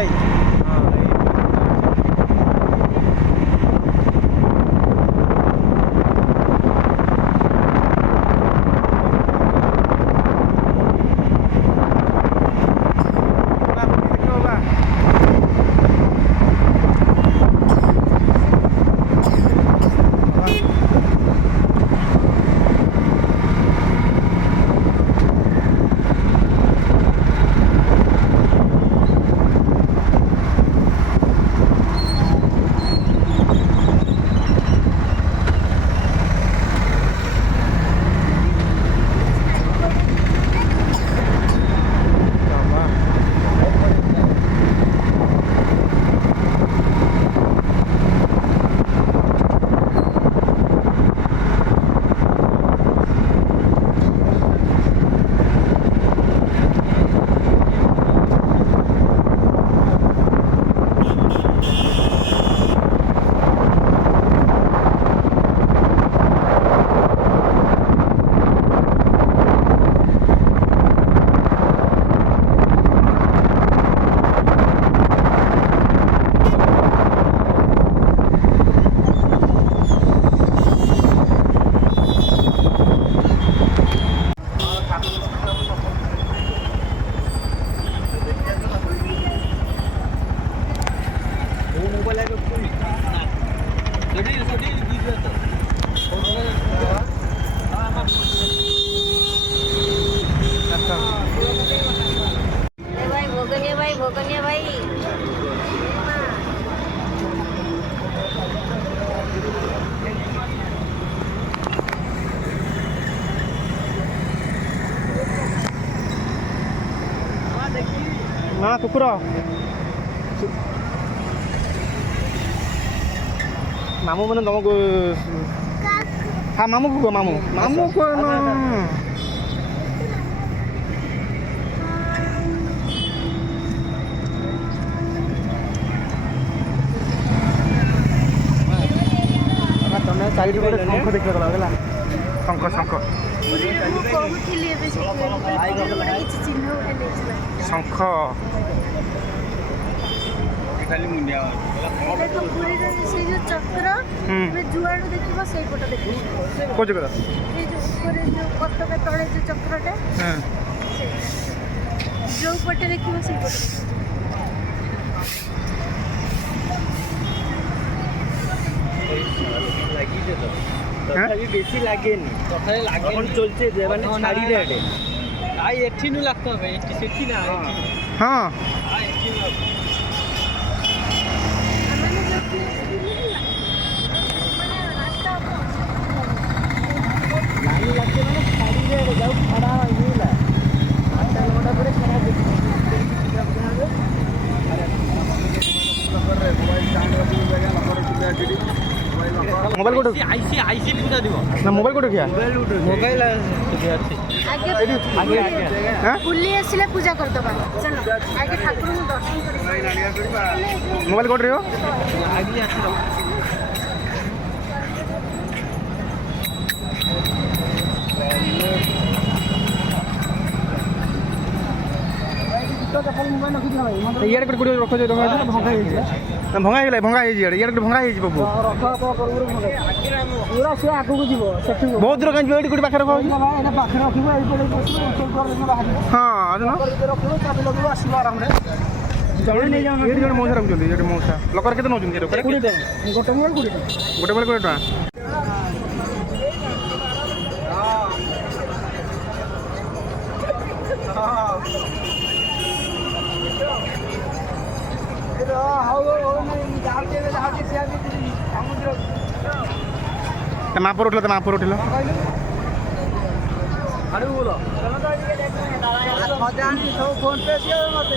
ହେଇଛି। ନା କୁକୁର ମାମୁଁ ମାନେ ତମକୁ ହଁ ମାମୁଁ କୁହ ମାମୁଁ ମାମୁଁ କୁହ ତମେ ଚାରିଟି ଗୋଟେ ଶଙ୍ଖ ଦେଖିବାକୁ ଗଲା ହେଲା ଶଙ୍ଖ ଶଙ୍ଖ ଶଙ୍ଖ ଖାଲି ମୁଣ୍ଡିଆ ଦେଖ ପୁରୀର ସେଇ ଯୋଉ ଚକ୍ର ଏବେ ଯୁଆଡୁ ଦେଖିବ ସେଇ ପଟ ଦେଖିବ କୋଉ ଚକ୍ର ଏଇ ଯୋଉ ଉପରେ ଯୋଉ ପତାକା ତଳେ ଯୋଉ ଚକ୍ରଟା ଯୋଉ ପଟେ ଦେଖିବ ସେଇ ପଟେ ଲାଗିছে তো ତଥାପି ବେଶୀ ଲାଗେନି ତଥାପି ଲାଗେନି ଚলছে ଯେ ମାନେ ଛାଡ଼ି ଦେ ଏଟେ ଆଇ ଏଠିନୁ ଲାଗତ ଭାଇ ଏଠି ସେଠି ନା ହଁ ଆଇ ଏଠିନୁ ଲାଇନ୍ ଲାଗছে ମାନେ ଛାଡ଼ି ଦେ ଯାଉ ଛଡ଼ା ହେଇଲା 8ଟା 9ଟା ପରେ ଛଡ଼ା ଦେଖିବ মোবাইল কোড আইসি আইসি পূজা দিব না মোবাইল কোড কিয়া মোবাইল আছে আগে আগে হ্যাঁ ବୁଲି ଆସିଲେ ପୂଜା କରିଦବା ଚାଲ ଆଗେ ଠାକୁରଙ୍କୁ ଦର୍ଶନ କରିବା মোবাইল কোড রিও ଆଗି ଆସିବ ଇଆଡ଼େ କୋଉଠି ରଖୁଛ ଭଙ୍ଗା ହେଇଛି ଭଙ୍ଗା ହେଇଛି ଇଆଡ଼େ ଭଙ୍ଗା ହେଇଛି ବାବୁ ପୁରା ସେ ଆଗକୁ ଯିବ ସେଠି ବହୁତ ଦୂର କାହିଁ ଯିବ ଏଇଠି କୋଉଠି ପାଖରେ ରଖାଉଛି ପାଖରେ ରଖିବ ଏଇପଟେ ହଁ ଆସୁନ ରଖିବ ଚାବି ଲଗେଇବ ଆସିବ ଆରାମରେ ଏଇଠି ଜଣେ ମଉସା ରଖୁଛନ୍ତି ଏଇଠି ମଉସା ଲୋକରେ କେତେ ନେଉଛନ୍ତି ଗୋଟେ ମୋବାଇଲ 20 ଗୋଟେ ବେଳେ 20 ଟଙ୍କା ମାପର ଉଠିଲ ମାପର ଉଠିଲ ସବୁ ଫୋନ ପେ ଦିଅ ମତେ